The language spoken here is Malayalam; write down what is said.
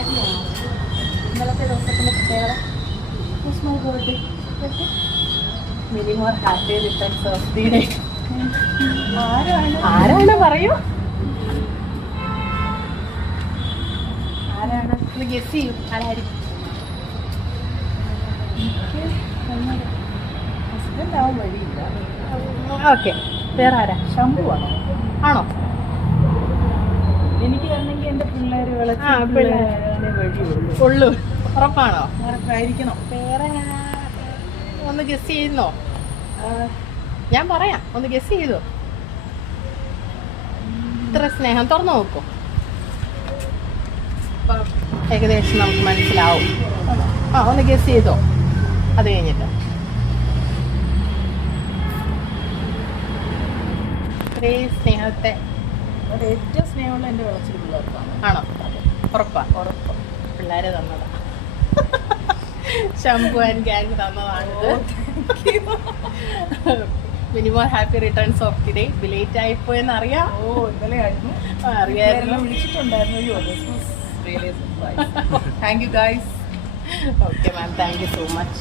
കാര്യമാണ് ഇന്നലത്തെ ദിവസത്തിൻ്റെ പ്രത്യേകത. It's my birthday. Many more happy returns of the day. ആരാണ് പറയൂ, ആരാണ് ഒന്ന് ഗസ് ചെയ്യൂ, ആരായിരിക്കും? ഹസ്ബൻഡ് ആവാൻ വഴിയില്ല. ഓക്കെ, വേറെ ആരാ? ശംഭുവാണോ? ആണോ? എനിക്ക് വരണമെങ്കിൽ എൻ്റെ പിള്ളേർ വഴിയുള്ളൂ. ഉള്ളു, ഉറപ്പാണോ? ആയിരിക്കണം. വേറെ ഒന്ന് ഗസ് ചെയ്യുന്നോ? ഞാൻ പറയാം, ഒന്ന് ഗസ് ചെയ്തോ. ഇത്ര സ്നേഹം തുറന്നു നോക്കൂ, ഏകദേശം നമുക്ക് മനസ്സിലാവും. ഒന്ന് ഗസ് ചെയ്തോ. അത് കഴിഞ്ഞിട്ട് ഇത്രയും സ്നേഹത്തെ ഏറ്റവും സ്നേഹമുള്ള എൻ്റെ വിളച്ചിൽ പിള്ളേർക്കാണ്. ആണോ? ഉറപ്പാ? ഉറപ്പ്. പിള്ളേര് തന്നതാ, ശംഭു ആൻഡ് ഗാങ് തന്നതാണിത്. Minimum happy returns of the day. Late ആയിപ്പോയെന്ന് അറിയാം. ഇന്നലെ ആയിരുന്നു, അറിയായിരുന്നു, വിളിച്ചിട്ടുണ്ടായിരുന്നു. Thank you guys. Okay ma'am, thank you so much.